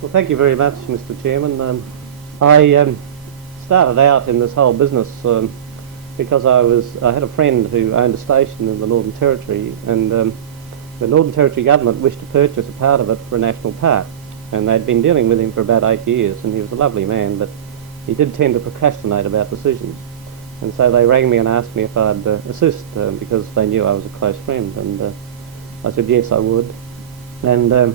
Well, thank you very much, Mr. Chairman. I started out in this whole business because I had a friend who owned a station in the Northern Territory, and the Northern Territory government wished to purchase a part of it for a national park, and they'd been dealing with him for about 8 years, and he was a lovely man, but he did tend to procrastinate about decisions. And so they rang me and asked me if I'd assist because they knew I was a close friend, and I said yes, I would. And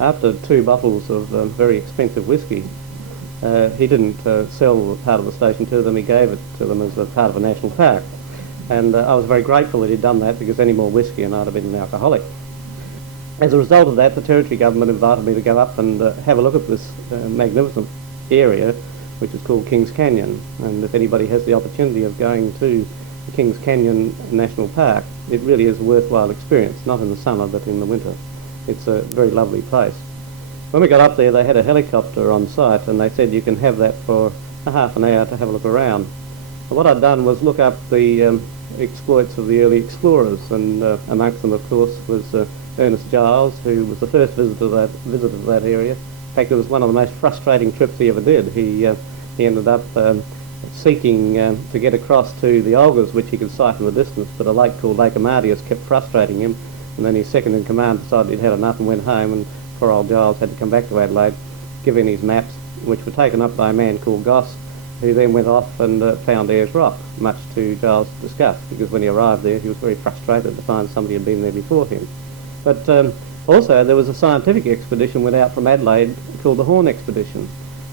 after 2 bottles of very expensive whiskey, he didn't sell part of the station to them, he gave it to them as a part of a national park. And I was very grateful that he'd done that, because any more whiskey and I'd have been an alcoholic. As a result of that, the Territory government invited me to go up and have a look at this magnificent area, which is called Kings Canyon. And if anybody has the opportunity of going to the Kings Canyon National Park, it really is a worthwhile experience, not in the summer but in the winter. It's a very lovely place. When we got up there, they had a helicopter on site, and they said you can have that for a half an hour to have a look around. And what I'd done was look up the exploits of the early explorers, and amongst them, of course, was Ernest Giles, who was the first visitor to that area. In fact, it was one of the most frustrating trips he ever did. He ended up seeking to get across to the Olgas, which he could sight in the distance, but a lake called Lake Amadeus kept frustrating him, and then his second in command decided he'd had enough and went home, and poor old Giles had to come back to Adelaide, give in his maps, which were taken up by a man called Goss, who then went off and found Ayers Rock, much to Giles' disgust, because when he arrived there he was very frustrated to find somebody had been there before him. But also there was a scientific expedition went out from Adelaide called the Horn Expedition,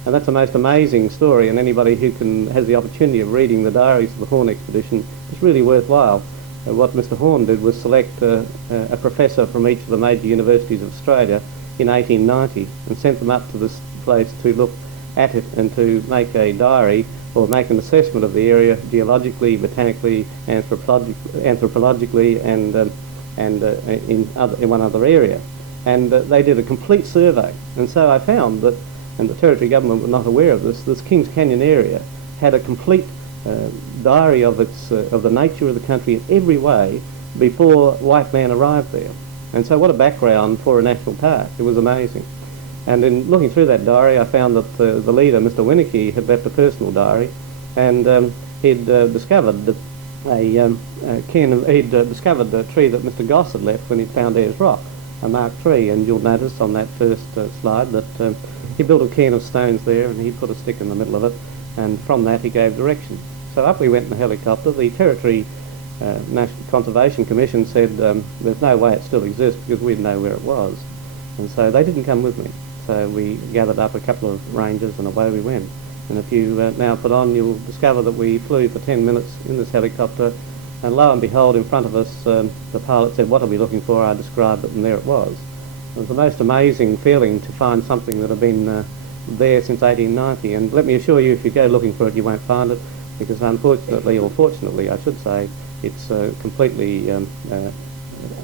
and that's a most amazing story, and anybody who has the opportunity of reading the diaries of the Horn Expedition, it's really worthwhile. What Mr. Horn did was select a professor from each of the major universities of Australia in 1890 and sent them up to this place to look at it and to make a diary or make an assessment of the area geologically, botanically, anthropologically, and in one other area. And they did a complete survey. And so I found that, and the Territory government were not aware of this Kings Canyon area had a complete diary of the nature of the country in every way before white man arrived there. And so what a background for a national park. It was amazing. And in looking through that diary, I found that the leader, Mr. Winnicky, had left a personal diary, and he'd discovered the tree that Mr. Goss had left when he found Ayers Rock, a marked tree. And you'll notice on that first slide that he built a cairn of stones there, and he put a stick in the middle of it, and from that he gave direction. So up we went in the helicopter. The Territory National Conservation Commission said there's no way it still exists because we didn't know where it was, and so they didn't come with me. So we gathered up a couple of rangers and away we went. And if you now put on, you'll discover that we flew for 10 minutes in this helicopter, and lo and behold, in front of us, the pilot said, "What are we looking for?" I described it, and there it was. It was the most amazing feeling to find something that had been there since 1890, and let me assure you, if you go looking for it, you won't find it, because unfortunately, or fortunately I should say, it's completely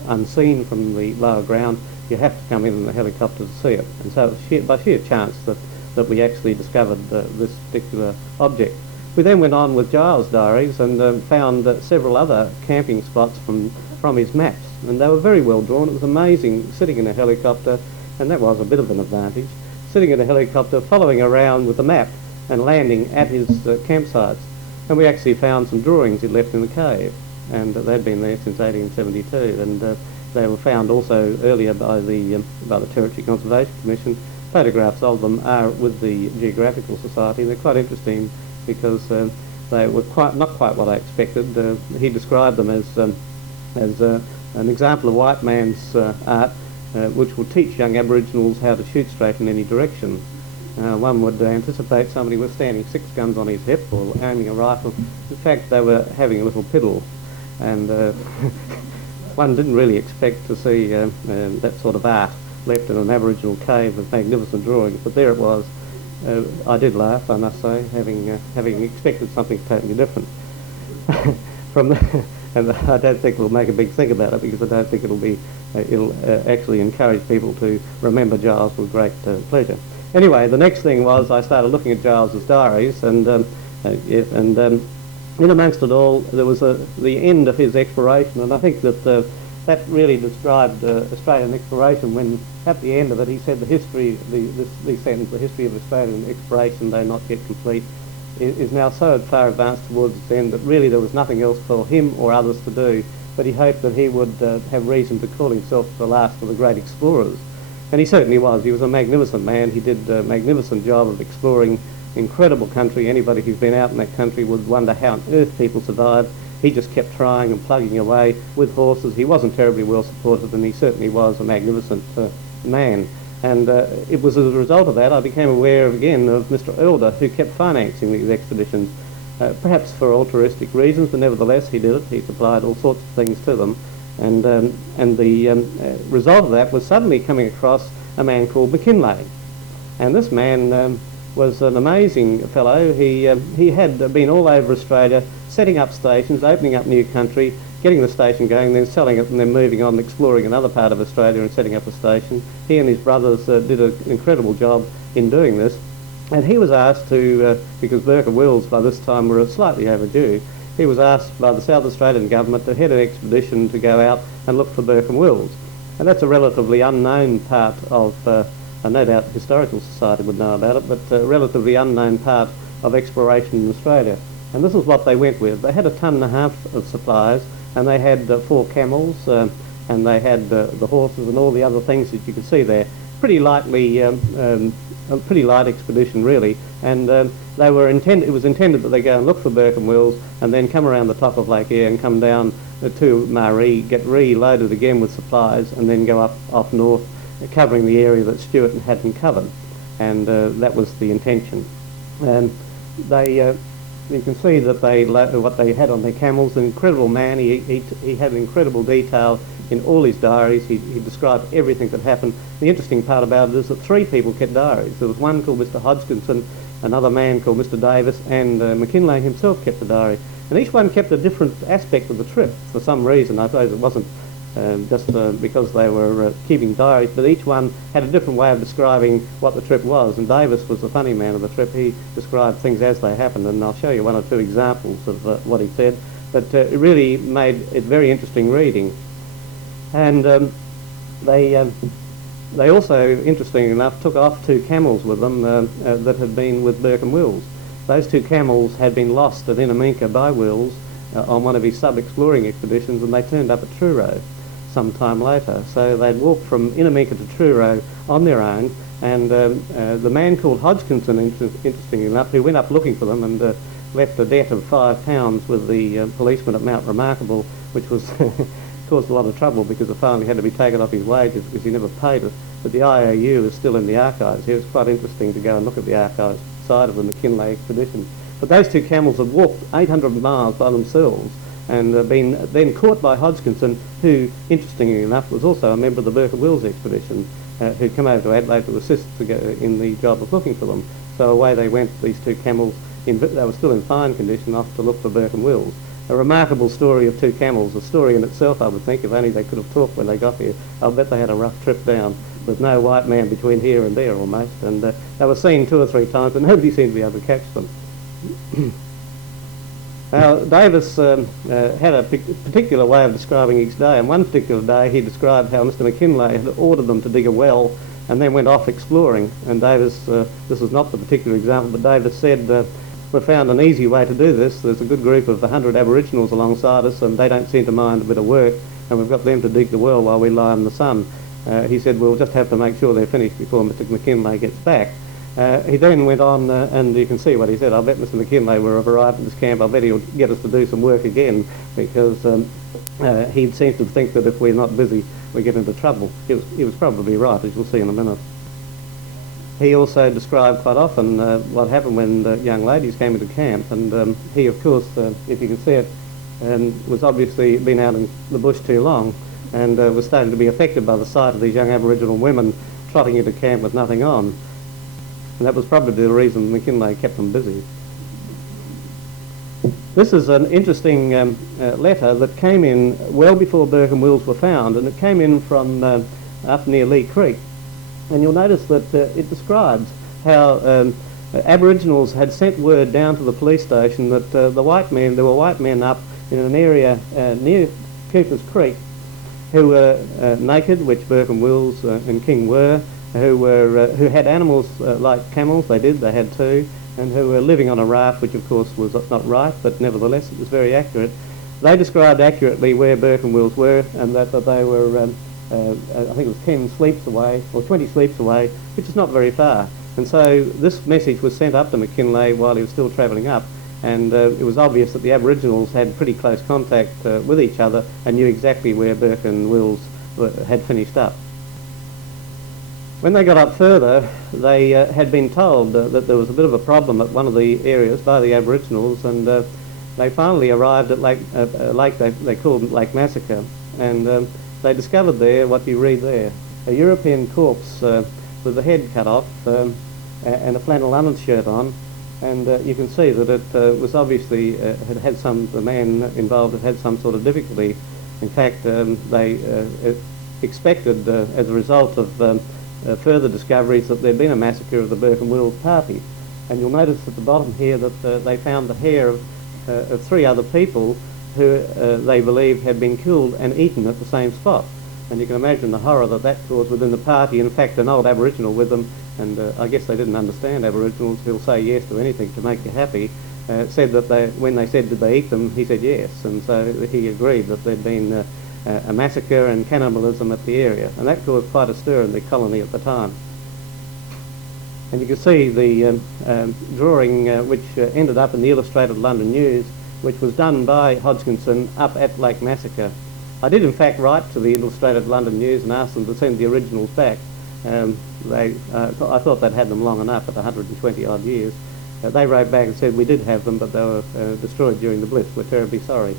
unseen from the lower ground. You have to come in the helicopter to see it. And so it was by sheer chance that we actually discovered this particular object. We then went on with Giles' diaries and found several other camping spots from his maps, and they were very well drawn. It was amazing sitting in a helicopter, and that was a bit of an advantage, sitting in a helicopter following around with the map and landing at his campsites. And we actually found some drawings he'd left in the cave, and they'd been there since 1872, and they were found also earlier by the Territory Conservation Commission. Photographs of them are with the Geographical Society. They're quite interesting because they were not quite what I expected. He described them as an example of white man's art, which will teach young Aboriginals how to shoot straight in any direction. One would anticipate somebody was standing 6 guns on his hip or aiming a rifle. In fact, they were having a little piddle, and one didn't really expect to see that sort of art left in an Aboriginal cave with magnificent drawings, but there it was. I did laugh, I must say, having expected something totally different. From the, and I don't think we'll make a big thing about it, because I don't think it'll actually encourage people to remember Giles with great pleasure. Anyway, the next thing was I started looking at Giles's diaries, and in amongst it all, there was the end of his exploration, and I think that that really described Australian exploration when, at the end of it, he said the history, the sentence, the history of Australian exploration, though not yet complete, is now so far advanced towards its end that really there was nothing else for him or others to do, but he hoped that he would have reason to call himself the last of the great explorers. And he certainly was. He was a magnificent man. He did a magnificent job of exploring incredible country. Anybody who's been out in that country would wonder how on earth people survived. He just kept trying and plugging away with horses. He wasn't terribly well supported, and he certainly was a magnificent man. And it was as a result of that I became aware again of Mr. Elder, who kept financing these expeditions, perhaps for altruistic reasons, but nevertheless he did it. He supplied all sorts of things to them. And the result of that was suddenly coming across a man called McKinlay. And this man was an amazing fellow. He had been all over Australia, setting up stations, opening up new country, getting the station going, then selling it, and then moving on, exploring another part of Australia and setting up a station. He and his brothers did an incredible job in doing this. And he was asked to, because Burke and Wills by this time were slightly overdue, he was asked by the South Australian government to head an expedition to go out and look for Burke and Wills. And that's a relatively unknown part of, no doubt the Historical Society would know about it, but a relatively unknown part of exploration in Australia. And this is what they went with. They had 1.5 tons of supplies, and they had 4 camels, and they had the horses and all the other things that you can see there. Pretty lightly, a pretty light expedition really, and they were intended. It was intended that they go and look for Burke and Wills, and then come around the top of Lake Eyre and come down to Maree, get reloaded again with supplies, and then go up off north, covering the area that Stewart hadn't covered, and that was the intention. And they. You can see that what they had on their camels. An incredible man. He had incredible detail in all his diaries. He described everything that happened. The interesting part about it is that 3 people kept diaries. There was one called Mr. Hodgkinson, another man called Mr. Davis, and McKinlay himself kept a diary. And each one kept a different aspect of the trip for some reason. I suppose it wasn't just because they were keeping diaries, but each one had a different way of describing what the trip was. And Davis was the funny man of the trip. He described things as they happened, and I'll show you 1 or 2 examples of what he said. But it really made it very interesting reading. And they also, interestingly enough, took off 2 camels with them that had been with Burke and Wills. Those 2 camels had been lost at Inaminka by Wills on one of his sub-exploring expeditions, and they turned up at Truro some time later. So they'd walked from Inaminka to Truro on their own, and the man called Hodgkinson, interestingly enough, who went up looking for them and left a debt of £5 with the policeman at Mount Remarkable, which was caused a lot of trouble because it finally had to be taken off his wages because he never paid it. But the IOU is still in the archives here. It's quite interesting to go and look at the archives side of the McKinlay expedition. But those 2 camels had walked 800 miles by themselves and been then caught by Hodgkinson, who, interestingly enough, was also a member of the Burke and Wills expedition, who'd come over to Adelaide to assist in the job of looking for them. So away they went, these 2 camels. They were still in fine condition, off to look for Burke and Wills. A remarkable story of 2 camels, a story in itself, I would think, if only they could have talked when they got here. I'll bet they had a rough trip down with no white man between here and there almost, and they were seen 2 or 3 times, but nobody seemed to be able to catch them. Now, Davis had a particular way of describing each day, and one particular day he described how Mr. McKinlay had ordered them to dig a well and then went off exploring. And Davis, this is not the particular example, but Davis said, we found an easy way to do this. There's a good group of 100 Aboriginals alongside us, and they don't seem to mind a bit of work, and we've got them to dig the well while we lie in the sun. He said, we'll just have to make sure they're finished before Mr. McKinlay gets back. He then went on, and you can see what he said. I bet Mr. McKinlay will have arrived at this camp. I bet he'll get us to do some work again, because he seems to think that if we're not busy, we get into trouble. He was probably right, as you'll see in a minute. He also described quite often what happened when the young ladies came into camp, and he, of course, if you can see it, was obviously been out in the bush too long, and was starting to be affected by the sight of these young Aboriginal women trotting into camp with nothing on. And that was probably the reason McKinlay kept them busy. This is an interesting letter that came in well before Burke and Wills were found, and it came in from up near Lee Creek. And you'll notice that it describes how Aboriginals had sent word down to the police station that there were white men up in an area near Cooper's Creek, who were naked, which Burke and Wills and King were, who had animals like camels. They had two, and who were living on a raft, which of course was not right, but nevertheless it was very accurate. They described accurately where Burke and Wills were, and that they were, I think it was 10 sleeps away, or 20 sleeps away, which is not very far. And so this message was sent up to McKinlay while he was still travelling up, and it was obvious that the Aboriginals had pretty close contact with each other and knew exactly where Burke and Wills had finished up. When they got up further, they had been told that there was a bit of a problem at one of the areas by the Aboriginals, and they finally arrived at a lake they called Lake Massacre, and they discovered there what you read there, a European corpse with the head cut off and a flannel undershirt on, and you can see that it was obviously the man involved had some sort of difficulty. In fact, they expected as a result of further discoveries that there'd been a massacre of the Burke and Wills party. And you'll notice at the bottom here that they found the hair of 3 other people who they believed had been killed and eaten at the same spot. And you can imagine the horror that caused within the party. In fact, an old Aboriginal with them, and I guess they didn't understand Aboriginals who'll say yes to anything to make you happy, said that when they said did they eat them, he said yes. And so he agreed that there'd been a massacre and cannibalism at the area, and that caused quite a stir in the colony at the time. And you can see the drawing which ended up in the Illustrated London News, which was done by Hodgkinson up at Lake Massacre. I did in fact write to the Illustrated London News and ask them to send the originals back. I thought they'd had them long enough at 120 odd years. They wrote back and said we did have them, but they were destroyed during the Blitz. We're terribly sorry.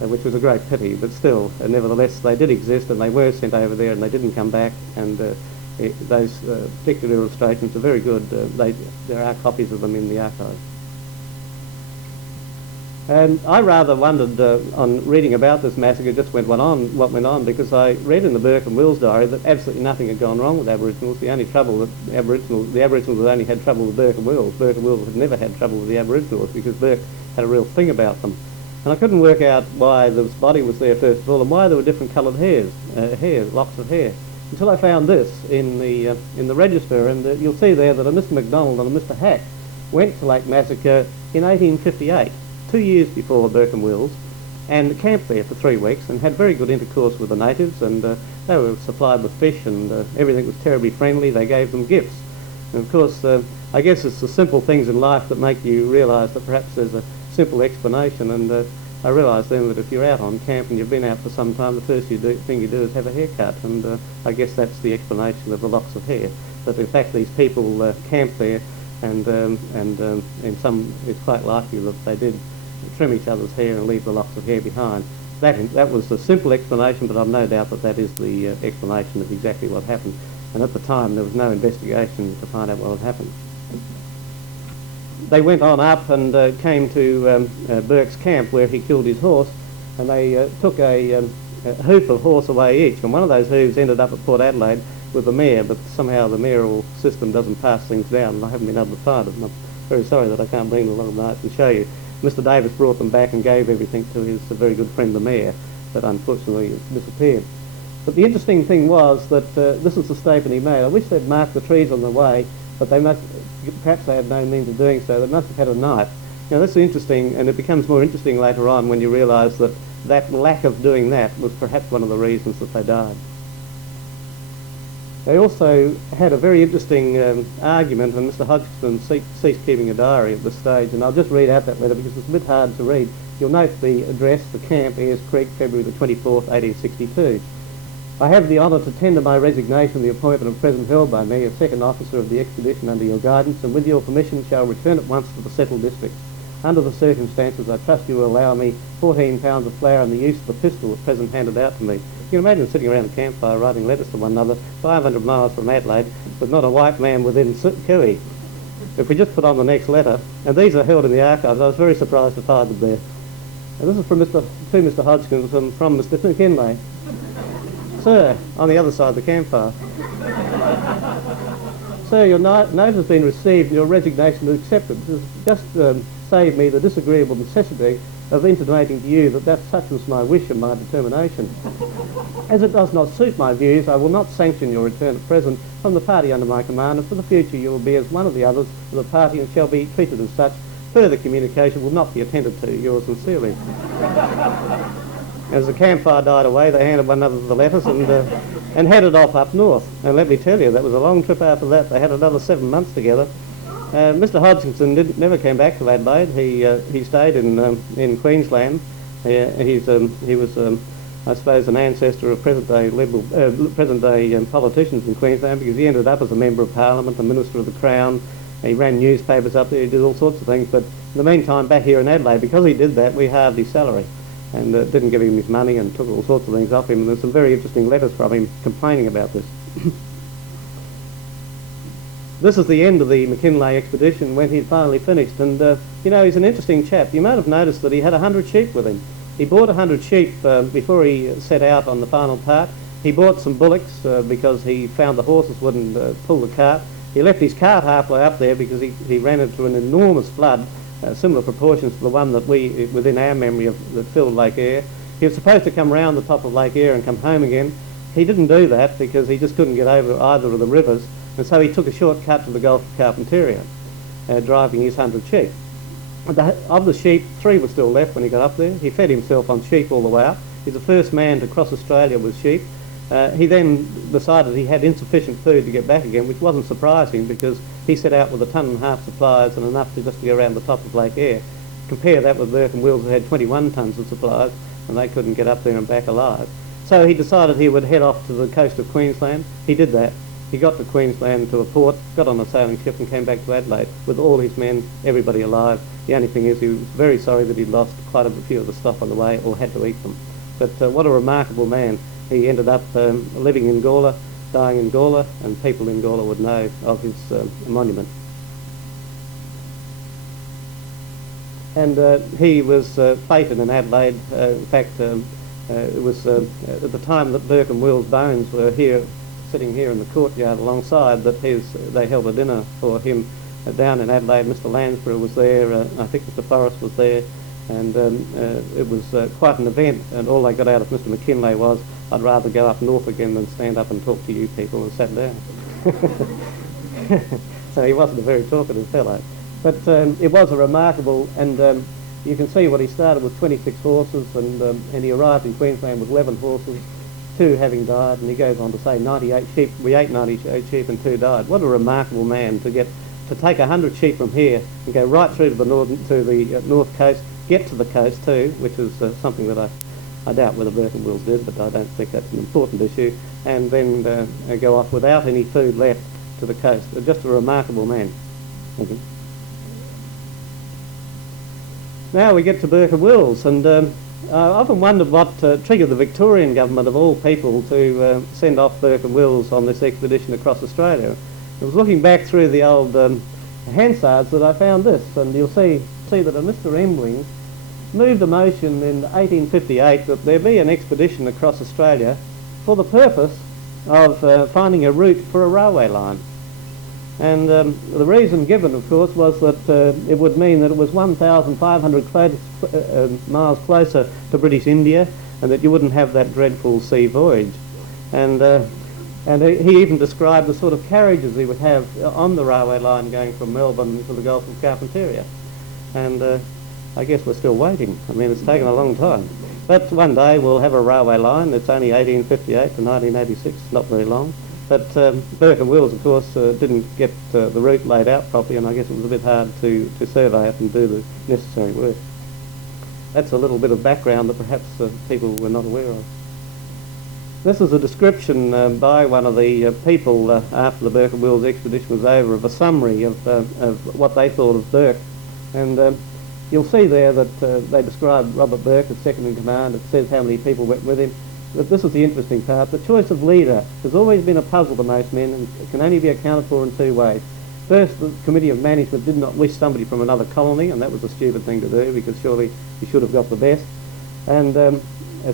Which was a great pity, but still, nevertheless, they did exist, and they were sent over there, and they didn't come back. And those particular illustrations are very good. There are copies of them in the archive. And I rather wondered on reading about this massacre, just what went on, because I read in the Burke and Wills diary that absolutely nothing had gone wrong with Aboriginals. The only trouble that the Aboriginals had only had trouble with Burke and Wills. Burke and Wills had never had trouble with the Aboriginals because Burke had a real thing about them. And I couldn't work out why this body was there first of all, and why there were different coloured locks of hair, until I found this in the register, and you'll see there that a Mr. MacDonald and a Mr. Hack went to Lake Massacre in 1858, 2 years before Burke and Wills, and camped there for 3 weeks and had very good intercourse with the natives, and they were supplied with fish, and everything was terribly friendly. They gave them gifts. And of course, I guess it's the simple things in life that make you realise that perhaps there's a simple explanation, and I realised then that if you're out on camp and you've been out for some time, the first thing you do is have a haircut, and I guess that's the explanation of the locks of hair. But in fact these people camped there, and in some it's quite likely that they did trim each other's hair and leave the locks of hair behind. That was the simple explanation, but I've no doubt that is the explanation of exactly what happened. And at the time there was no investigation to find out what had happened. They went on up and came to Burke's camp where he killed his horse, and they took a hoof of horse away each, and one of those hoofs ended up at Port Adelaide with the mare, but somehow the mayoral system doesn't pass things down, and I haven't been able to find it, and I'm very sorry that I can't bring them along tonight and show you. Mr. Davis brought them back and gave everything to his very good friend the mayor, but unfortunately it disappeared. But the interesting thing was that this is the statement he made. I wish they'd marked the trees on the way, but perhaps they had no means of doing so. They must have had a knife. Now that's interesting, and it becomes more interesting later on when you realise that lack of doing that was perhaps one of the reasons that they died. They also had a very interesting argument, and Mr. Hodgson ceased keeping a diary at this stage, and I'll just read out that letter because it's a bit hard to read. You'll note the address, the camp, Ayers Creek, February the 24th, 1862. I have the honour to tender my resignation of the appointment at present held by me as second officer of the expedition under your guidance, and with your permission shall return at once to the settled districts. Under the circumstances, I trust you will allow me 14 pounds of flour and the use of the pistol at present handed out to me. You can imagine sitting around a campfire writing letters to one another 500 miles from Adelaide with not a white man within cooey. If we just put on the next letter, and these are held in the archives, I was very surprised to find them there. And this is from Mr. Hodgkins from Mr. McKinlay. Sir, on the other side of the campfire. Sir, your note has been received and your resignation is accepted. This has just saved me the disagreeable necessity of intimating to you that such was my wish and my determination. As it does not suit my views, I will not sanction your return at present from the party under my command, and for the future you will be as one of the others of the party and shall be treated as such. Further communication will not be attended to. Yours sincerely. As the campfire died away, they handed one another the letters and headed off up north. And let me tell you, that was a long trip after that. They had another 7 months together. Mr. Hodgkinson never came back to Adelaide. He stayed in Queensland. He was, I suppose, an ancestor of present-day Liberal, present-day politicians in Queensland, because he ended up as a member of Parliament, a Minister of the Crown. He ran newspapers up there. He did all sorts of things. But in the meantime, back here in Adelaide, because he did that, we halved his salary and didn't give him his money and took all sorts of things off him. And there's some very interesting letters from him complaining about this. This is the end of the McKinlay expedition when he'd finally finished. And, you know, he's an interesting chap. You might have noticed that he had 100 sheep with him. He bought 100 sheep before he set out on the final part. He bought some bullocks because he found the horses wouldn't pull the cart. He left his cart halfway up there because he ran into an enormous flood, similar proportions to the one that within our memory that filled Lake Eyre. He was supposed to come round the top of Lake Eyre and come home again. He didn't do that because he just couldn't get over either of the rivers, and so he took a short cut to the Gulf of Carpentaria, driving his 100 sheep. Of the sheep, 3 were still left when he got up there. He fed himself on sheep all the way up. He's the first man to cross Australia with sheep. He then decided he had insufficient food to get back again, which wasn't surprising because he set out with 1.5 tons supplies and enough to just to go around the top of Lake Eyre. Compare that with Burke and Wills, who had 21 tons of supplies, and they couldn't get up there and back alive. So he decided he would head off to the coast of Queensland. He did that. He got to Queensland, to a port, got on a sailing ship and came back to Adelaide with all his men, everybody alive. The only thing is he was very sorry that he'd lost quite a few of the stock on the way or had to eat them. But what a remarkable man. He ended up living in Gawler, dying in Gawler, and people in Gawler would know of his monument. And he was feted in Adelaide. In fact, it was at the time that Burke and Wills' bones were here, sitting here in the courtyard alongside, that they held a dinner for him down in Adelaide. Mr. Lansbury was there, I think Mr. Forrest was there, and it was quite an event, and all they got out of Mr. McKinlay was, I'd rather go up north again than stand up and talk to you people, and sat down. So he wasn't a very talkative fellow. But it was a remarkable, and you can see what he started with 26 horses, and he arrived in Queensland with 11 horses, 2 having died, and he goes on to say 98 sheep, we ate 98 sheep and 2 died. What a remarkable man to take 100 sheep from here and go right through to the north coast, get to the coast too, which is something that I doubt whether Burke and Wills did, but I don't think that's an important issue, and then go off without any food left to the coast. Just a remarkable man. Thank you. Now we get to Burke and Wills, and I often wondered what triggered the Victorian government, of all people, to send off Burke and Wills on this expedition across Australia. I was looking back through the old Hansards that I found this, and you'll see that a Mr. Embling moved a motion in 1858 that there be an expedition across Australia for the purpose of finding a route for a railway line. And the reason given, of course, was that it would mean that it was 1,500 miles closer to British India, and that you wouldn't have that dreadful sea voyage. And he even described the sort of carriages he would have on the railway line going from Melbourne to the Gulf of Carpentaria. And I guess we're still waiting. I mean, it's taken a long time. But one day we'll have a railway line. It's only 1858 to 1986, not very long. But Burke and Wills, of course, didn't get the route laid out properly, and I guess it was a bit hard to survey it and do the necessary work. That's a little bit of background that perhaps people were not aware of. This is a description by one of the people after the Burke and Wills expedition was over, of a summary of what they thought of Burke. And you'll see there that they described Robert Burke as second in command. It says how many people went with him. But this is the interesting part. The choice of leader has always been a puzzle to most men, and it can only be accounted for in 2 ways. First, the Committee of Management did not wish somebody from another colony, and that was a stupid thing to do, because surely you should have got the best. And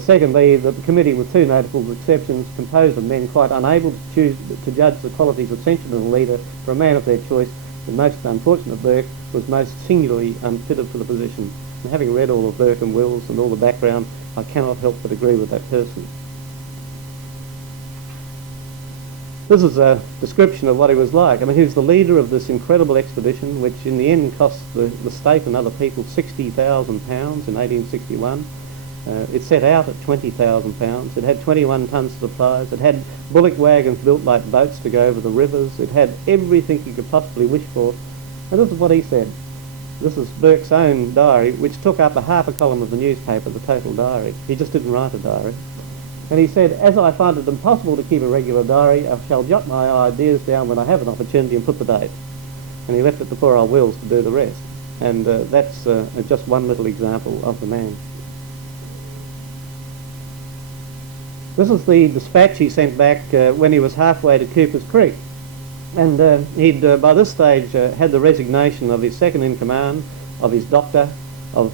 secondly, that the committee, with 2 notable exceptions, composed of men quite unable to judge the qualities essential in a leader for a man of their choice. The most unfortunate Burke was most singularly unfitted for the position. And having read all of Burke and Wills and all the background, I cannot help but agree with that person. This is a description of what he was like. I mean, he was the leader of this incredible expedition, which in the end cost the state and other people £60,000 in 1861. It set out at £20,000. It had 21 tons of supplies. It had bullock wagons built like boats to go over the rivers. It had everything you could possibly wish for. And this is what he said. This is Burke's own diary, which took up a half a column of the newspaper, the total diary. He just didn't write a diary. And he said, "As I find it impossible to keep a regular diary, I shall jot my ideas down when I have an opportunity and put the date." And he left it to poor old Wills to do the rest. And that's just one little example of the man. This is the dispatch he sent back when he was halfway to Cooper's Creek. And he'd, by this stage, had the resignation of his second in command, of his doctor, of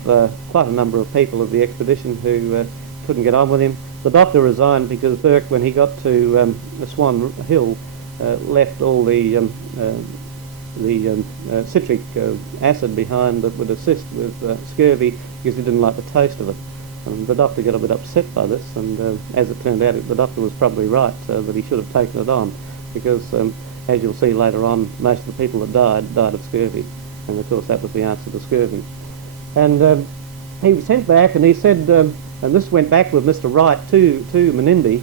quite a number of people of the expedition who couldn't get on with him. The doctor resigned because Burke, when he got to Swan Hill, left all the citric acid behind that would assist with scurvy because he didn't like the taste of it. And the doctor got a bit upset by this, and as it turned out, the doctor was probably right that he should have taken it on, because as you'll see later on, most of the people that died of scurvy, and of course that was the answer to scurvy. And he was sent back, and he said, and this went back with Mr. Wright to Menindee.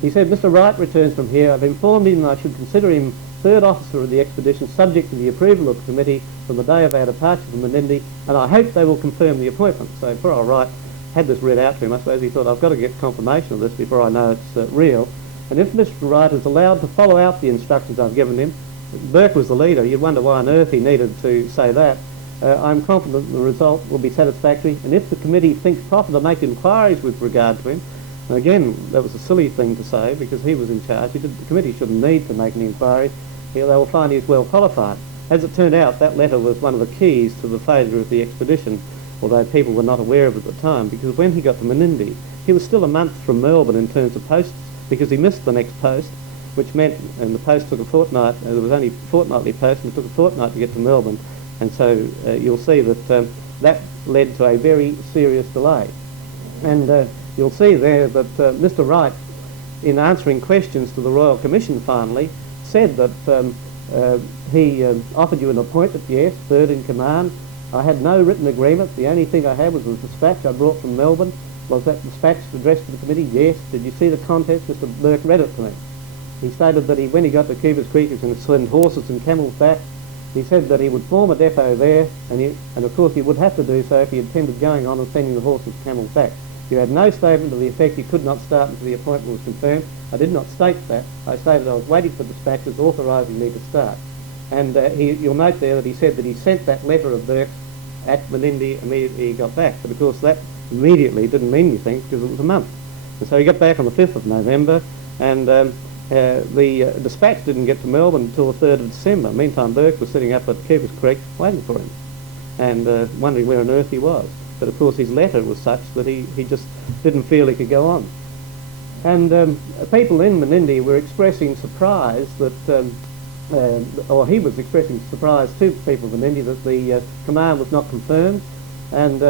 He said, "Mr. Wright returns from here. I've informed him I should consider him third officer of the expedition, subject to the approval of the committee from the day of our departure from Menindee, and I hope they will confirm the appointment." So poor old Wright had this read out to him. I suppose he thought, I've got to get confirmation of this before I know it's real. And if Mr. Wright is allowed to follow out the instructions I've given him, Burke was the leader. You'd wonder why on earth he needed to say that. I'm confident the result will be satisfactory, and if the committee thinks proper to make inquiries with regard to him, and again, that was a silly thing to say because he was in charge. The committee shouldn't need to make any inquiries. They will find he's well qualified. As it turned out, that letter was one of the keys to the failure of the expedition, although people were not aware of it at the time, because when he got to Menindee, he was still a month from Melbourne in terms of posts, because he missed the next post, which meant, and the post took a fortnight, there was only fortnightly posts, and it took a fortnight to get to Melbourne. And so you'll see that that led to a very serious delay. And you'll see there that Mr. Wright, in answering questions to the Royal Commission finally, said that he offered you an appointment, yes, third in command. I had no written agreement. The only thing I had was a dispatch I brought from Melbourne. Was that dispatch addressed to the committee? Yes. Did you see the contents? Mr. Burke read it to me. He stated that when he got to Cooper's Creek, he was going to send horses and camels back. He said that he would form a depot there, and of course he would have to do so if he intended going on and sending the horses and camels back. You had no statement to the effect he could not start until the appointment was confirmed. I did not state that. I stated I was waiting for dispatches authorising me to start. And you'll note there that he said that he sent that letter of Burke's at Menindee immediately he got back. But of course that immediately didn't mean anything because it was a month. And so he got back on the 5th of November, and the dispatch didn't get to Melbourne until the 3rd of December. Meantime, Burke was sitting up at Cooper's Creek waiting for him and wondering where on earth he was. But of course his letter was such that he just didn't feel he could go on. And people in Menindee were expressing surprise that, or he was expressing surprise to people in Menindee that the command was not confirmed. And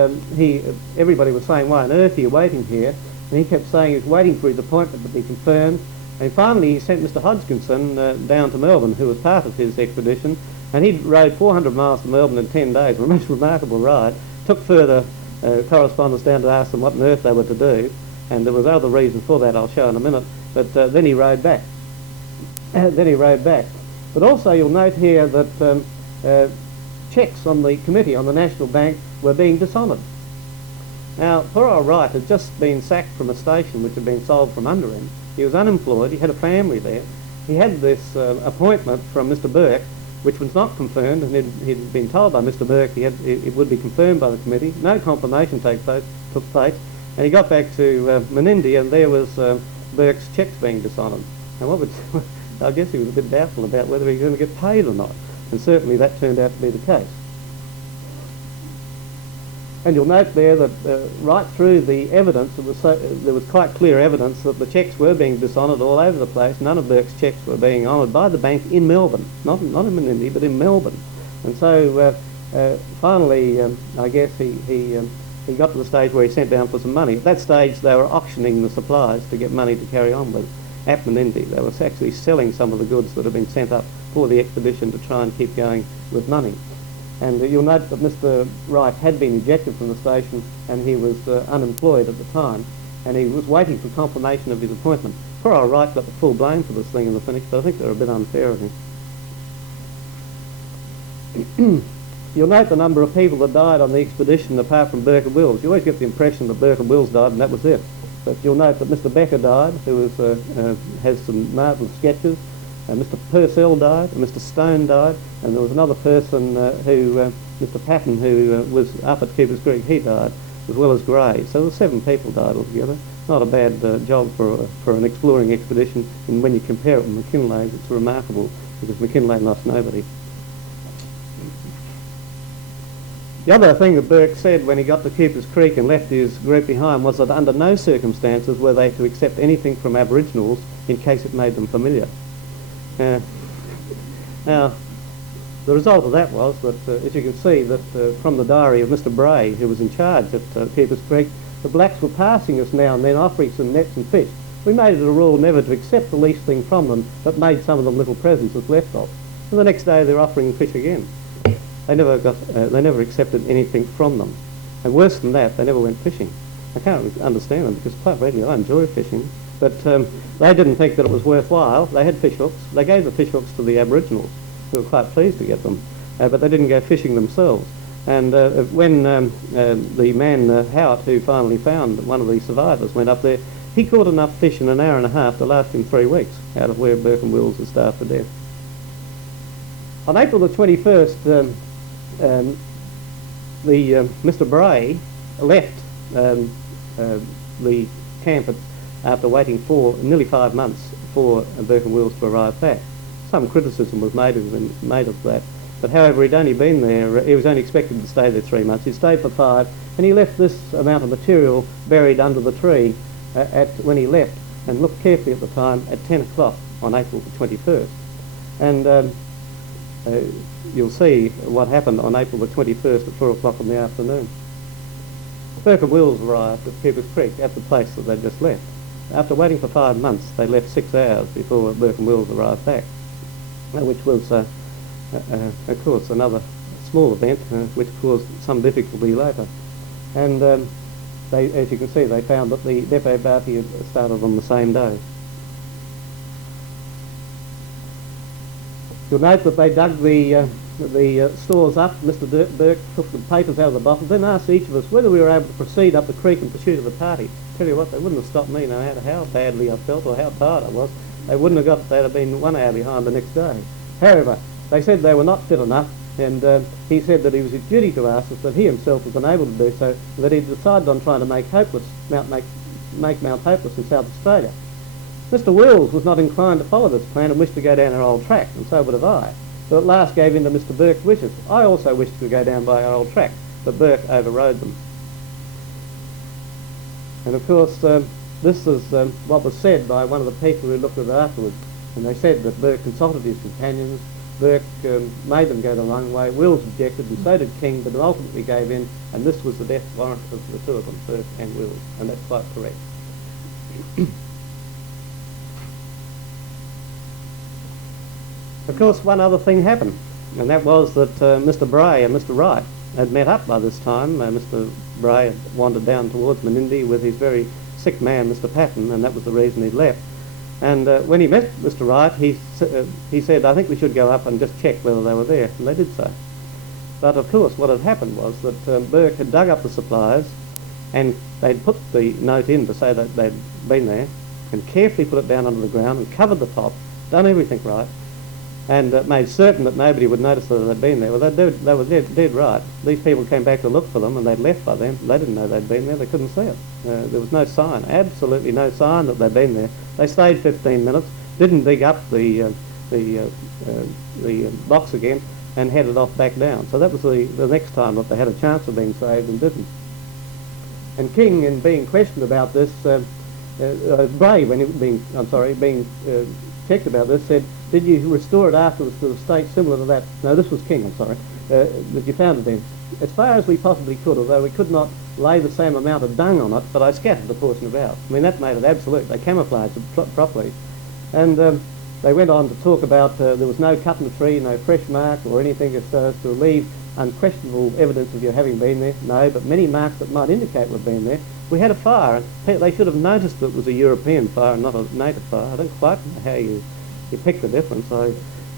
everybody was saying, why on earth are you waiting here? And he kept saying he was waiting for his appointment to be confirmed. And finally he sent Mr. Hodgkinson down to Melbourne, who was part of his expedition, and he rode 400 miles to Melbourne in 10 days, a most remarkable ride. Took further correspondence down to ask them what on earth they were to do, and there was other reasons for that I'll show in a minute, but then he rode back. But also you'll note here that checks on the committee on the National Bank were being dishonoured. Now, poor old Wright had just been sacked from a station which had been sold from under him. He was unemployed, he had a family there. He had this appointment from Mr. Burke, which was not confirmed, and he'd been told by Mr. Burke it would be confirmed by the committee. No confirmation took place, and he got back to Menindee, and there was Burke's cheques being dishonoured. And I guess he was a bit doubtful about whether he was going to get paid or not, and certainly that turned out to be the case. And you'll note there that right through the evidence, there was quite clear evidence that the cheques were being dishonoured all over the place. None of Burke's cheques were being honoured by the bank in Melbourne, not in Menindee, but in Melbourne. And so Finally, I guess he got to the stage where he sent down for some money. At that stage, they were auctioning the supplies to get money to carry on with. At Menindee, they were actually selling some of the goods that had been sent up for the expedition to try and keep going with money. And you'll note that Mr. Wright had been ejected from the station, and he was unemployed at the time, and he was waiting for confirmation of his appointment. Poor old Wright got the full blame for this thing in the finish, but I think they were a bit unfair of him. You'll note the number of people that died on the expedition apart from Burke and Wills. You always get the impression that Burke and Wills died and that was it. But you'll note that Mr. Becker died, who has some marvellous sketches. Mr. Purcell died, and Mr. Stone died, and there was another person Mr. Patton, who was up at Keeper's Creek, he died, as well as Gray. So there were 7 people died altogether. Not a bad job for an exploring expedition, and when you compare it with McKinlay's, it's remarkable, because McKinlay lost nobody. The other thing that Burke said when he got to Keeper's Creek and left his group behind was that under no circumstances were they to accept anything from Aboriginals in case it made them familiar. Now, the result of that was that, as you can see, that from the diary of Mr. Bray, who was in charge at Keeper's Creek, the blacks were passing us now and then, offering some nets and fish. We made it a rule never to accept the least thing from them, but made some of them little presents as left off. And the next day they're offering fish again. They never accepted anything from them. And worse than that, they never went fishing. I can't understand them, because quite frankly I enjoy fishing. But they didn't think that it was worthwhile. They had fish hooks. They gave the fish hooks to the Aboriginals, who were quite pleased to get them. But they didn't go fishing themselves. And when the man, Howard, who finally found one of the survivors, went up there, he caught enough fish in an hour and a half to last him 3 weeks, out of where Burke and Wills had starved to death. On April the 21st, Mr. Bray left the camp after waiting for nearly 5 months for Burke and Wills to arrive back. Some criticism was made of that, but however he'd only been there, he was only expected to stay there 3 months. He stayed for 5, and he left this amount of material buried under the tree when he left, and looked carefully at the time at 10 o'clock on April the 21st. And you'll see what happened on April the 21st at 4 o'clock in the afternoon. Burke and Wills arrived at Keeper's Creek at the place that they'd just left. After waiting for 5 months, they left 6 hours before Burke and Wills arrived back, which was, of course, another small event which caused some difficulty later. And as you can see, they found that the depot party had started on the same day. You'll note that they dug the stores up. Mr. Burke took the papers out of the bottles, then asked each of us whether we were able to proceed up the creek in pursuit of the party. Tell you what, they wouldn't have stopped me no matter how badly I felt or how tired I was. They wouldn't have got, they'd have been 1 hour behind the next day. However, they said they were not fit enough, and he said that it was his duty to ask us, that he himself was unable to do so, that he decided on trying to make Mount Hopeless in South Australia. Mr. Wills was not inclined to follow this plan and wished to go down our old track, and so would have I, but at last gave in to Mr. Burke's wishes. I also wished to go down by our old track, but Burke overrode them. And of course, this is what was said by one of the people who looked at it afterwards, and they said that Burke consulted his companions. Burke made them go the wrong way. Wills objected, and so did King, but ultimately gave in, and this was the death warrant of the two of them, Burke and Wills, and that's quite correct. Of course, one other thing happened, and that was that Mr. Bray and Mr. Wright had met up by this time. Mr. Bray had wandered down towards Menindee with his very sick man, Mr. Patton, and that was the reason he'd left. And when he met Mr. Wright, he said, I think we should go up and just check whether they were there, and they did so. But of course, what had happened was that Burke had dug up the supplies, and they'd put the note in to say that they'd been there, and carefully put it down under the ground and covered the top, done everything right, and made certain that nobody would notice that they'd been there. Well, they were dead right. These people came back to look for them, and they'd left by then. They didn't know they'd been there. They couldn't see it. There was no sign, absolutely no sign that they'd been there. They stayed 15 minutes, didn't dig up the box again, and headed off back down. So that was the next time that they had a chance of being saved and didn't. And King, in being questioned about this, Bray, when he being checked about this, said, did you restore it afterwards to a state similar to that? No, this was King, I'm sorry, that you found it in. As far as we possibly could, although we could not lay the same amount of dung on it, but I scattered a portion about. I mean, that made it absolute. They camouflaged it properly. And they went on to talk about there was no cut in the tree, no fresh mark or anything as to leave unquestionable evidence of your having been there. No, but many marks that might indicate we've been there. We had a fire, and they should have noticed that it was a European fire and not a native fire. I don't quite know how you pick the difference.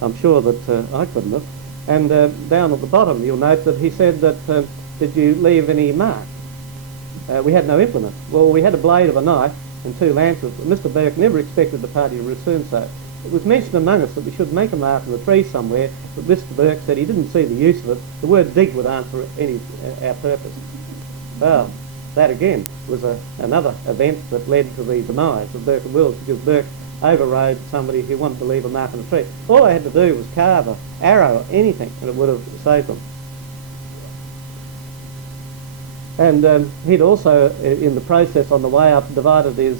I'm sure that I couldn't have. And down at the bottom, you'll note that he said that, did you leave any mark? We had no implement. Well, we had a blade of a knife and 2 lances, but Mr. Burke never expected the party to return so. It was mentioned among us that we should make a mark in the tree somewhere, but Mr. Burke said he didn't see the use of it. The word dig would answer our purpose. Well, that again was another event that led to the demise of Burke and Wills, because Burke overrode somebody who wanted to leave a mark in the tree. All they had to do was carve an arrow or anything, and it would have saved them. And he'd also, in the process on the way up, divided his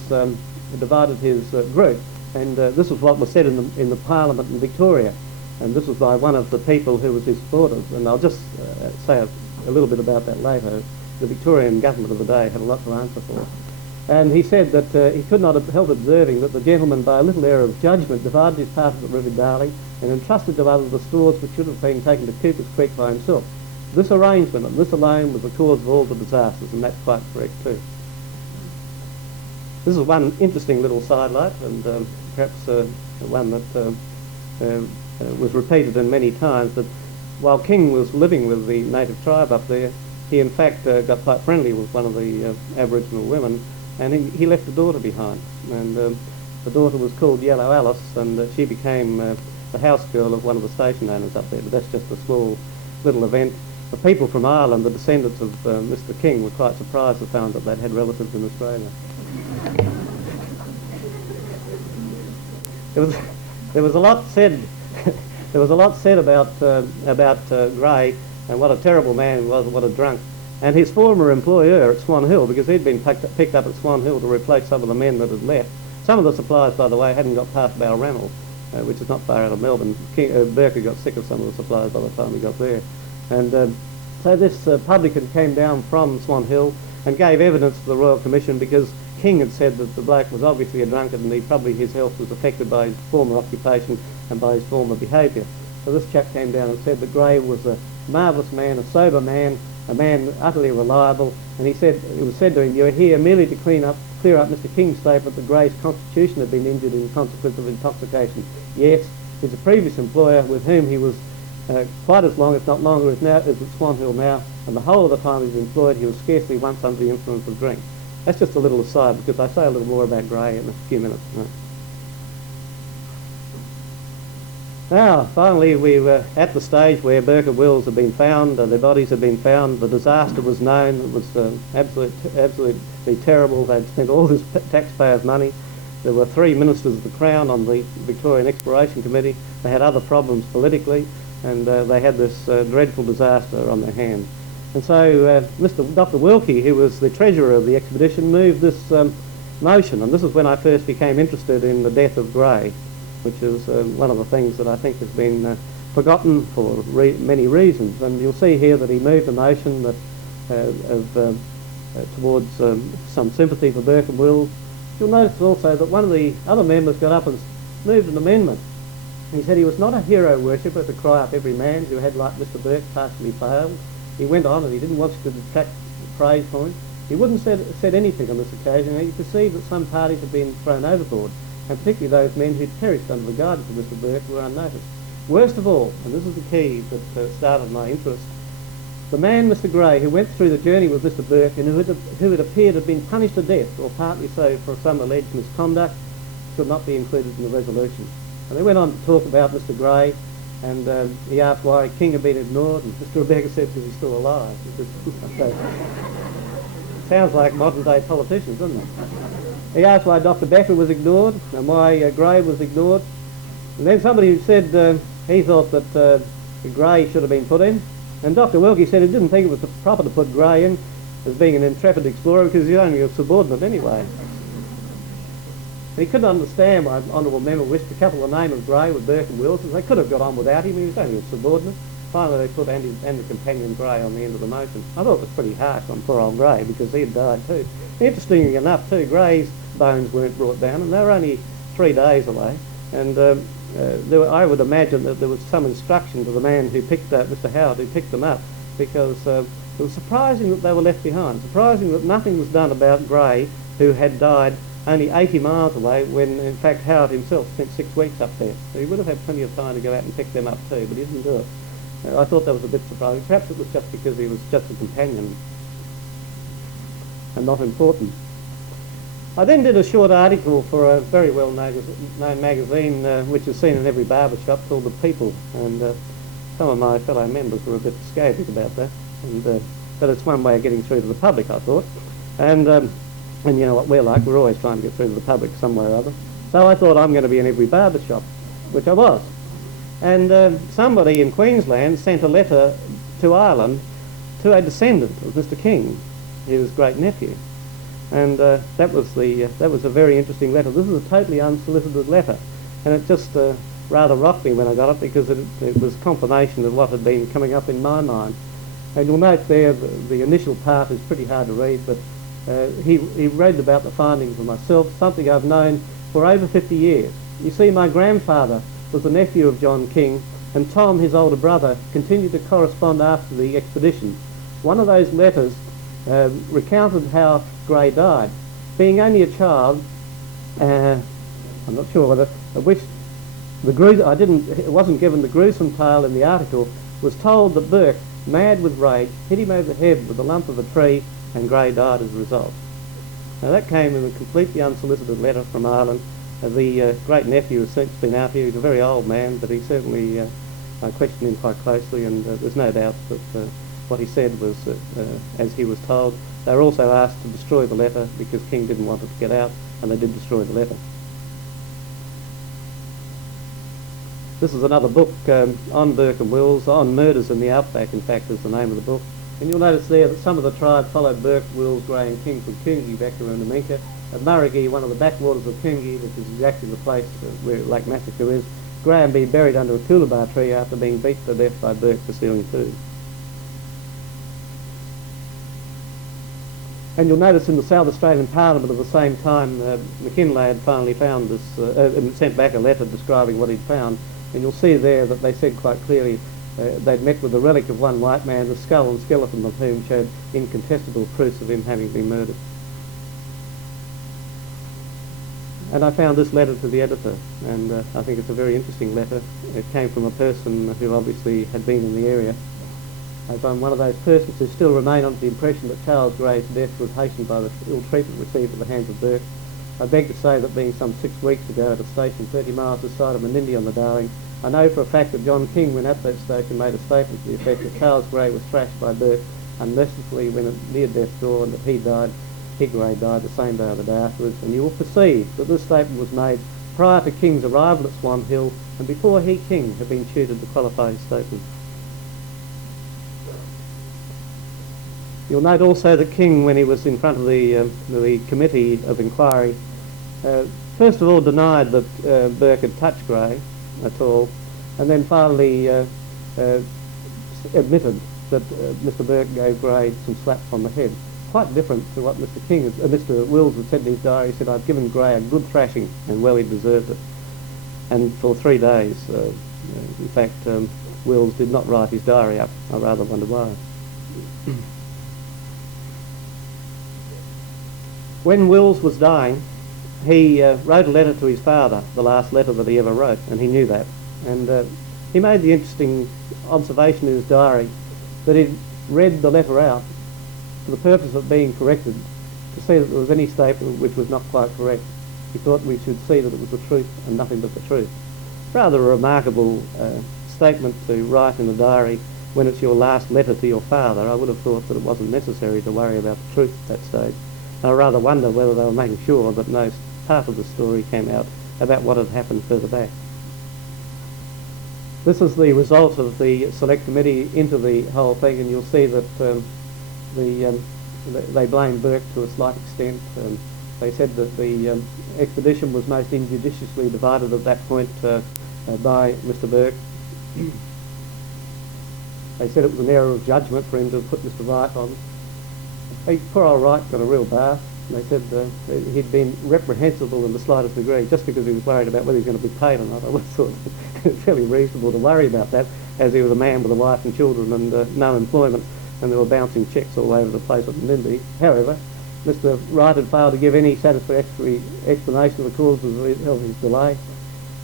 group. And this was what was said in the Parliament in Victoria. And this was by one of the people who was his supporters. And I'll just say a little bit about that later. The Victorian government of the day had a lot to answer for. And he said that he could not have helped observing that the gentleman, by a little error of judgment, divided his part of the River Darling and entrusted to others the stores which should have been taken to Cooper's Creek by himself. This arrangement and this alone was the cause of all the disasters, and that's quite correct too. This is one interesting little sidelight, and perhaps one that was repeated in many times, that while King was living with the native tribe up there, he in fact got quite friendly with one of the Aboriginal women, and he left a daughter behind. And the daughter was called Yellow Alice, and she became the house girl of one of the station owners up there. But that's just a small little event. The people from Ireland, the descendants of Mr. King, were quite surprised to find that they'd had relatives in Australia. There was a lot said. There was a lot said about Gray and what a terrible man he was, what a drunk, and his former employer at Swan Hill, because he'd been picked up at Swan Hill to replace some of the men that had left. Some of the supplies, by the way, hadn't got past Balranald, which is not far out of Melbourne. Burke got sick of some of the supplies by the time he got there. And so this publican came down from Swan Hill and gave evidence to the Royal Commission, because King had said that the bloke was obviously a drunkard and probably his health was affected by his former occupation and by his former behaviour. So this chap came down and said that Gray was a marvellous man, a sober man, a man utterly reliable, and he said, it was said to him, "You're here merely to clear up Mr. King's statement that Gray's constitution had been injured in consequence of intoxication. Yes, he's a previous employer with whom he was quite as long, if not longer, as at Swan Hill now, and the whole of the time he was employed, he was scarcely once under the influence of drink." That's just a little aside, because I say a little more about Gray in a few minutes. Now, finally, we were at the stage where Burke and Wills had been found, their bodies had been found, the disaster was known, it was absolutely terrible. They'd spent all this taxpayers' money. There were 3 ministers of the Crown on the Victorian Exploration Committee. They had other problems politically, and they had this dreadful disaster on their hands. And so Dr. Wilkie, who was the treasurer of the expedition, moved this motion, and this is when I first became interested in the death of Gray, which is one of the things that I think has been forgotten for many reasons. And you'll see here that he moved a motion that towards some sympathy for Burke and Wills. You'll notice also that one of the other members got up and moved an amendment. He said he was not a hero worshipper to cry up every man who had, like Mr. Burke, partially failed. He went on, and he didn't want to detract praise from him. He wouldn't said anything on this occasion, and he perceived that some parties had been thrown overboard, and particularly those men who perished under the guidance of Mr. Burke were unnoticed. Worst of all, and this is the key that started my interest, the man, Mr. Gray, who went through the journey with Mr. Burke and who it appeared had been punished to death, or partly so for some alleged misconduct, should not be included in the resolution. And they went on to talk about Mr. Gray, and he asked why King had been ignored, and Mr. Rebecca said because he's still alive. Sounds like modern-day politicians, doesn't it? He asked why Dr. Becker was ignored and why Gray was ignored. And then somebody said he thought that Gray should have been put in. And Dr. Wilkie said he didn't think it was proper to put Gray in as being an intrepid explorer because he's only a subordinate anyway. And he couldn't understand why an honourable member wished to couple the name of Gray with Burke and Wills, as they could have got on without him. He was only a subordinate. Finally, they put and the companion Gray on the end of the motion. I thought it was pretty harsh on poor old Gray, because he had died too. Interestingly enough, too, Gray's bones weren't brought down, and they were only 3 days away. And I would imagine that there was some instruction to the man who picked up, Mr. Howard, who picked them up, because it was surprising that they were left behind. Surprising that nothing was done about Gray, who had died only 80 miles away, when in fact Howard himself spent 6 weeks up there. So he would have had plenty of time to go out and pick them up too, but he didn't do it. I thought that was a bit surprising. Perhaps it was just because he was just a companion and not important. I then did a short article for a very well-known magazine which is seen in every barber shop, called The People, and some of my fellow members were a bit scathing about that, but it's one way of getting through to the public, I thought. And you know what we're like, we're always trying to get through to the public some way or other. So I thought I'm going to be in every barber shop, which I was. And somebody in Queensland sent a letter to Ireland to a descendant of Mr. King, his great nephew. And that was a very interesting letter. This is a totally unsolicited letter, and it just rather rocked me when I got it, because it was confirmation of what had been coming up in my mind. And you'll note there the initial part is pretty hard to read, but he read about the findings of myself, something I've known for over 50 years. You see, my grandfather was the nephew of John King, and Tom, his older brother, continued to correspond after the expedition. One of those letters recounted how Gray died. Being only a child, I'm not sure whether, which it wasn't given the gruesome tale in the article, was told that Burke, mad with rage, hit him over the head with a lump of a tree, and Gray died as a result. Now that came in a completely unsolicited letter from Ireland. The great nephew has since been out here. He's a very old man, but he certainly, I questioned him quite closely, and there's no doubt that what he said was, as he was told. They were also asked to destroy the letter because King didn't want it to get out, and they did destroy the letter. This is another book on Burke and Wills, on murders in the outback, in fact, is the name of the book. And you'll notice there that some of the tribe followed Burke, Wills, Gray and King from Coongie back to Runaminka. At Murrigi, one of the backwaters of Coongie, which is exactly the place where Lake Massacre is, Graham being buried under a coolabah tree after being beaten to death by Burke for stealing food. And you'll notice in the South Australian Parliament at the same time, McKinlay had finally found this, sent back a letter describing what he'd found, and you'll see there that they said quite clearly they'd met with the relic of one white man, the skull and skeleton of whom showed incontestable proofs of him having been murdered. And I found this letter to the editor, and I think it's a very interesting letter. It came from a person who obviously had been in the area. I'm one of those persons who still remain under the impression that Charles Gray's death was hastened by the ill treatment received at the hands of Burke. I beg to say that being some 6 weeks ago at a station 30 miles this side of Menindee on the Darling, I know for a fact that John King, when at that station, made a statement to the effect that Charles Gray was thrashed by Burke unmercifully when near death's door, and that he, Gray, died the same day or the day afterwards. And you will perceive that this statement was made prior to King's arrival at Swan Hill, and before he, King, had been tutored to qualify his statement. You'll note also that King, when he was in front of the committee of inquiry, first of all denied that Burke had touched Gray at all, and then finally admitted that Mr. Burke gave Gray some slaps on the head. Quite different to what Mr. Wills had said in his diary. He said, "I've given Gray a good thrashing, and well he deserved it." And for 3 days, in fact, Wills did not write his diary up. I rather wonder why. When Wills was dying, he wrote a letter to his father, the last letter that he ever wrote, and he knew that. And he made the interesting observation in his diary that he'd read the letter out for the purpose of being corrected, to see that there was any statement which was not quite correct. He thought we should see that it was the truth and nothing but the truth. Rather a remarkable statement to write in a diary when it's your last letter to your father. I would have thought that it wasn't necessary to worry about the truth at that stage. I rather wonder whether they were making sure that no part of the story came out about what had happened further back. This is the result of the select committee into the whole thing, and you'll see that they blame Burke to a slight extent. They said that the expedition was most injudiciously divided at that point by Mr. Burke. They said it was an error of judgment for him to put Mr. Wright on. Poor old Wright got a real bath. They said he'd been reprehensible in the slightest degree just because he was worried about whether he was going to be paid or not. I would have thought it was fairly reasonable to worry about that, as he was a man with a wife and children and no employment, and there were bouncing checks all over the place at Menindee. However, Mr. Wright had failed to give any satisfactory explanation of the cause of his delay,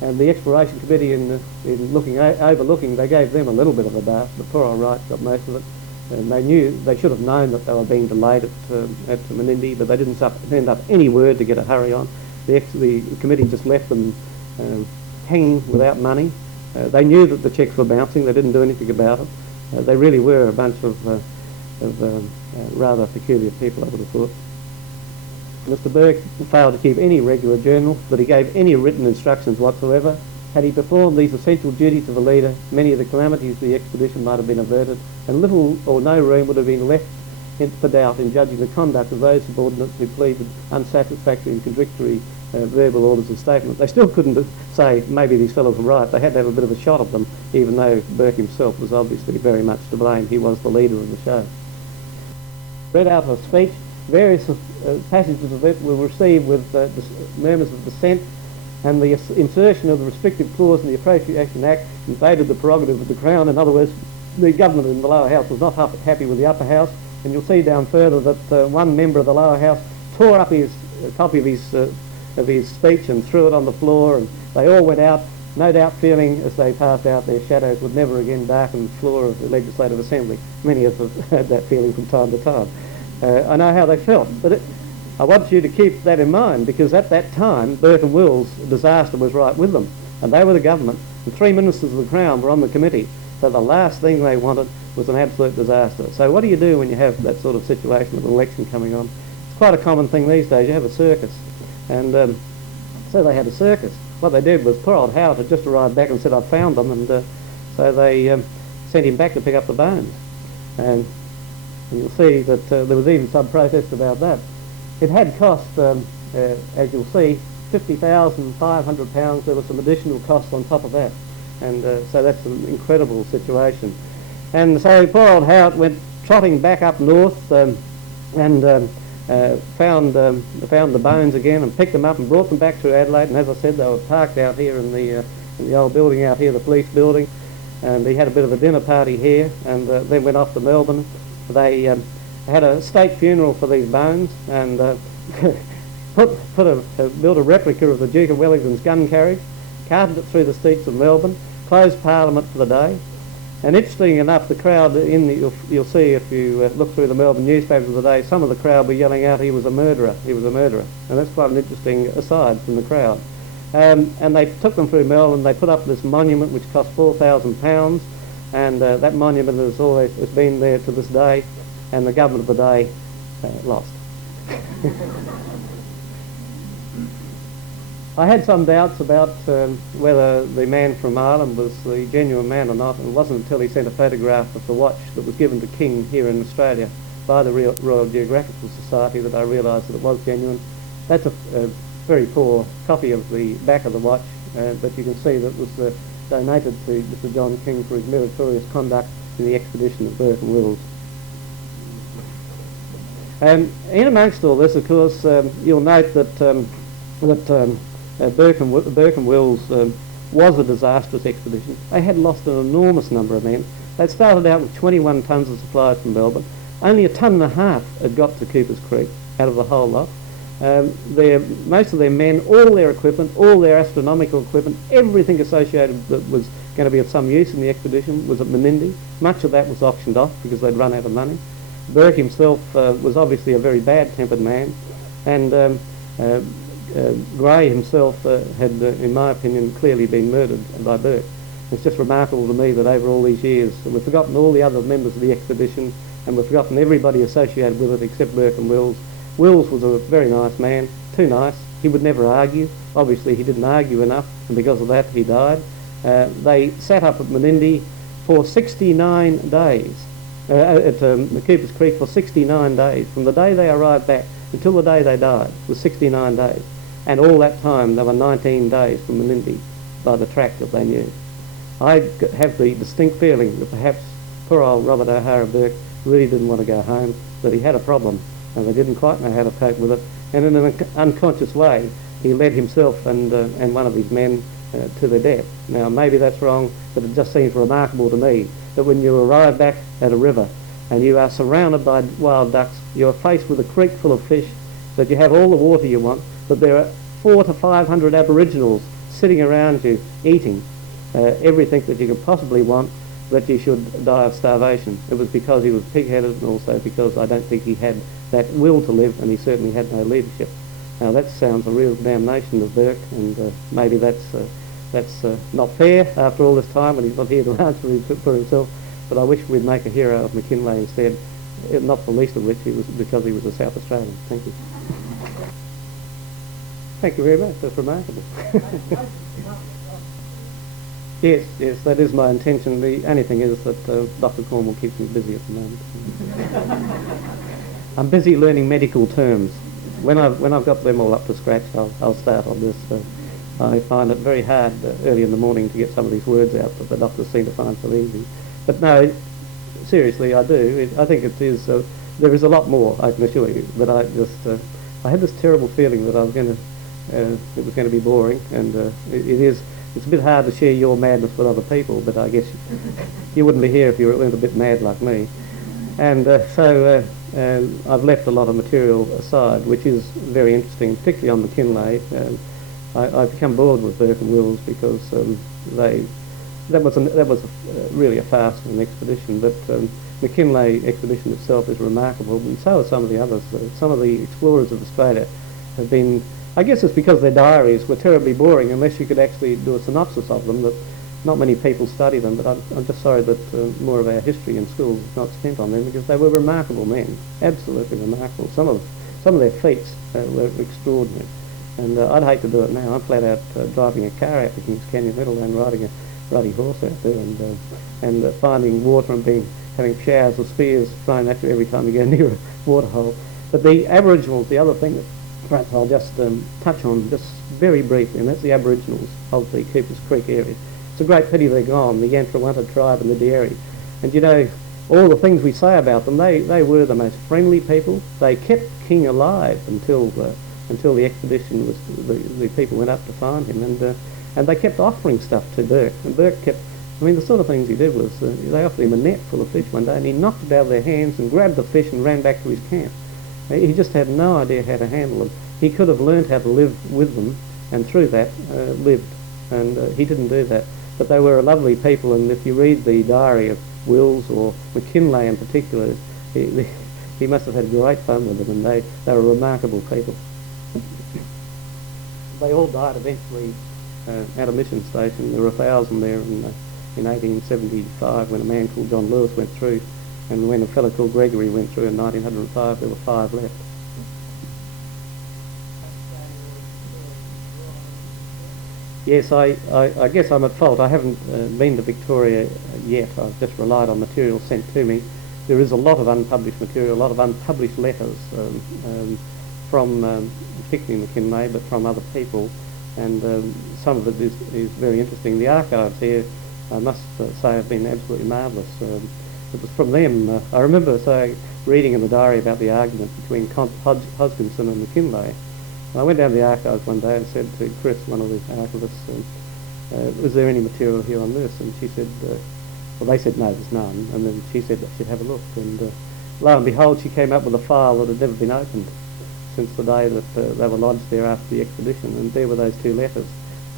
and the Exploration Committee, in overlooking, they gave them a little bit of a bath, but poor old Wright got most of it. And they should have known that they were being delayed at Menindee, but they didn't send up any word to get a hurry on. The committee just left them hanging without money. They knew that the cheques were bouncing. They didn't do anything about it. They really were a bunch of rather peculiar people, I would have thought. Mr. Burke failed to keep any regular journal, but he gave any written instructions whatsoever. Had he performed these essential duties of a leader, many of the calamities of the expedition might have been averted, and little or no room would have been left for doubt in judging the conduct of those subordinates who pleaded unsatisfactory and contradictory verbal orders and statements. They still couldn't say maybe these fellows were right. They had to have a bit of a shot at them, even though Burke himself was obviously very much to blame. He was the leader of the show. Read out a speech. Various passages of it were received with murmurs of dissent, and the insertion of the restrictive clause in the Appropriation Act invaded the prerogative of the Crown. In other words, the government in the lower house was not happy with the upper house, and you'll see down further that one member of the lower house tore up his copy of his speech and threw it on the floor, and they all went out, no doubt feeling as they passed out their shadows would never again darken the floor of the Legislative Assembly. Many of them had that feeling from time to time. I know how they felt, but I want you to keep that in mind, because at that time Burke and Wills' disaster was right with them, and they were the government. The three ministers of the Crown were on the committee, so the last thing they wanted was an absolute disaster. So what do you do when you have that sort of situation with an election coming on? It's quite a common thing these days. You have a circus, and so they had a circus. What they did was poor old Howard had just arrived back and said, "I've found them," and so they sent him back to pick up the bones. And you'll see that there was even some protest about that. It had cost, as you'll see, £50,500. There was some additional costs on top of that, and so that's an incredible situation. And so poor old Howard went trotting back up north and found the bones again and picked them up and brought them back to Adelaide. And as I said, they were parked out here in the old building out here, the police building, and he had a bit of a dinner party here, and then went off to Melbourne. They had a state funeral for these bones, and built a replica of the Duke of Wellington's gun carriage, carted it through the streets of Melbourne, closed Parliament for the day. And interesting enough, the crowd you'll see if you look through the Melbourne newspapers of the day, some of the crowd were yelling out, "He was a murderer, he was a murderer." And that's quite an interesting aside from the crowd. And they took them through Melbourne. They put up this monument which cost £4,000, and that monument has been there to this day, and the government of the day lost. I had some doubts about whether the man from Ireland was the genuine man or not, and it wasn't until he sent a photograph of the watch that was given to King here in Australia by the Royal Geographical Society that I realised that it was genuine. That's a very poor copy of the back of the watch, but you can see that it was donated to Mr. John King for his meritorious conduct in the expedition of Burke and Wills. In amongst all this, of course, you'll note that Burke and Wills was a disastrous expedition. They had lost an enormous number of men. They'd started out with 21 tonnes of supplies from Melbourne. Only 1.5 tonnes had got to Cooper's Creek out of the whole lot. Most of their men, all their equipment, all their astronomical equipment, everything associated that was going to be of some use in the expedition was at Menindee. Much of that was auctioned off because they'd run out of money. Burke himself was obviously a very bad-tempered man, and Gray himself had, in my opinion, clearly been murdered by Burke. It's just remarkable to me that over all these years we've forgotten all the other members of the expedition, and we've forgotten everybody associated with it except Burke and Wills. Wills was a very nice man, too nice. He would never argue. Obviously he didn't argue enough, and because of that he died. They sat up at Menindee for 69 days, at Cooper's Creek for 69 days. From the day they arrived back until the day they died, was 69 days. And all that time, they were 19 days from Menindee by the track that they knew. I have the distinct feeling that perhaps poor old Robert O'Hara Burke really didn't want to go home, that he had a problem, and they didn't quite know how to cope with it. And in an unconscious way, he led himself and one of his men to their death. Now, maybe that's wrong, but it just seems remarkable to me that when you arrive back at a river and you are surrounded by wild ducks, you are faced with a creek full of fish, that you have all the water you want, that there are 400 to 500 Aboriginals sitting around you eating everything that you could possibly want, that you should die of starvation. It was because he was pig-headed, and also because I don't think he had that will to live, and he certainly had no leadership. Now that sounds a real damnation of Burke, and maybe that's not fair after all this time when he's not here to answer for himself, but I wish we'd make a hero of McKinlay instead, not the least of which he was because he was a South Australian. Thank you. Thank you very much. That's remarkable. Yes, that is my intention. The only thing is that Dr. Cornwall keeps me busy at the moment. I'm busy learning medical terms. When I've got them all up to scratch, I'll start on this. I find it very hard early in the morning to get some of these words out that the doctors seem to find so easy. But no, seriously, I do. I think it is. There is a lot more, I can assure you. But I had this terrible feeling that it was going to be boring, and it is. It's a bit hard to share your madness with other people, but I guess you wouldn't be here if you weren't a bit mad like me. And so I've left a lot of material aside, which is very interesting, particularly on McKinlay. I've become bored with Burke and Wills because that was really a farce and an expedition. But McKinlay expedition itself is remarkable, and so are some of the others. Some of the explorers of Australia have been. I guess it's because their diaries were terribly boring unless you could actually do a synopsis of them, that not many people study them, but I'm just sorry that more of our history in schools is not spent on them, because they were remarkable men, absolutely remarkable. Some of their feats were extraordinary, and I'd hate to do it now. I'm flat out driving a car out to Kings Canyon, let alone riding a ruddy horse out there, and finding water and having showers of spears thrown at you every time you go near a waterhole. But the Aboriginals, the other thing that perhaps I'll just touch on just very briefly, and that's the Aboriginals of the Coopers Creek area. It's a great pity they're gone, the Yantrawanta tribe and the Dieri. And you know, all the things we say about them, they were the most friendly people. They kept King alive until the expedition was, the people went up to find him, and they kept offering stuff to Burke. And Burke kept, I mean, the sort of things he did was, they offered him a net full of fish one day, and he knocked it out of their hands and grabbed the fish and ran back to his camp. He just had no idea how to handle them. He could have learned how to live with them, and through that lived, and he didn't do that. But they were a lovely people, and if you read the diary of Wills or McKinlay in particular, he must have had great fun with them, and they were remarkable people. They all died eventually at a mission station. There were 1,000 there in 1875 when a man called John Lewis went through. And when a fellow called Gregory went through in 1905, there were 5 left. Yes, I guess I'm at fault. I haven't been to Victoria yet. I've just relied on material sent to me. There is a lot of unpublished material, a lot of unpublished letters from particularly McKinlay, but from other people. And some of it is very interesting. The archives here, I must say, have been absolutely marvellous. It was from them. I remember reading in the diary about the argument between Hodgkinson and McKinlay. And I went down to the archives one day and said to Chris, one of the archivists, was there any material here on this? And she said, well, they said, no, there's none. And then she said that she'd have a look. And lo and behold, she came up with a file that had never been opened since the day that they were lodged there after the expedition. And there were those 2 letters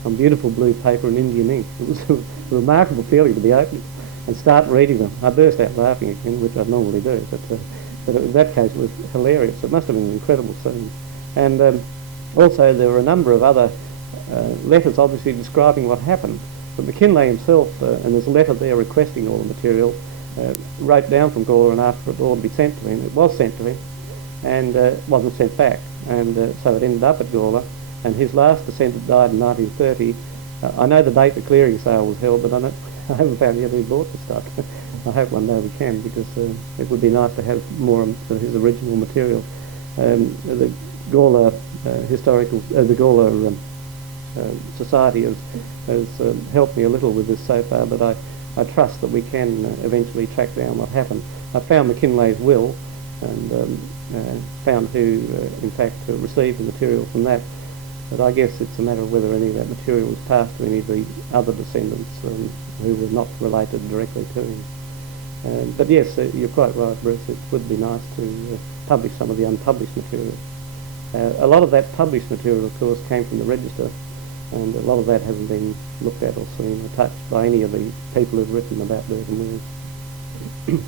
on beautiful blue paper and Indian ink. It was a remarkable feeling to be opened and start reading them. I burst out laughing again, which I normally do, but in that case it was hilarious. It must have been an incredible scene. And also there were a number of other letters obviously describing what happened. But McKinlay himself, and there's a letter there requesting all the material, wrote down from Gawler and asked for it all to be sent to him. It was sent to him, and wasn't sent back. And so it ended up at Gawler. And his last descendant died in 1930. I know the date the clearing sale was held, but I haven't found yet who bought the stuff. I hope one day we can, because it would be nice to have more of his original material. The Gawler the Gawler Society has helped me a little with this so far, but I trust that we can eventually track down what happened. I found McKinlay's will and found who, in fact, received the material from that. But I guess it's a matter of whether any of that material was passed to any of the other descendants who were not related directly to him. But yes, you're quite right, Bruce. It would be nice to publish some of the unpublished material. A lot of that published material, of course, came from the register, and a lot of that hasn't been looked at or seen or touched by any of the people who've written about Burke and Wills.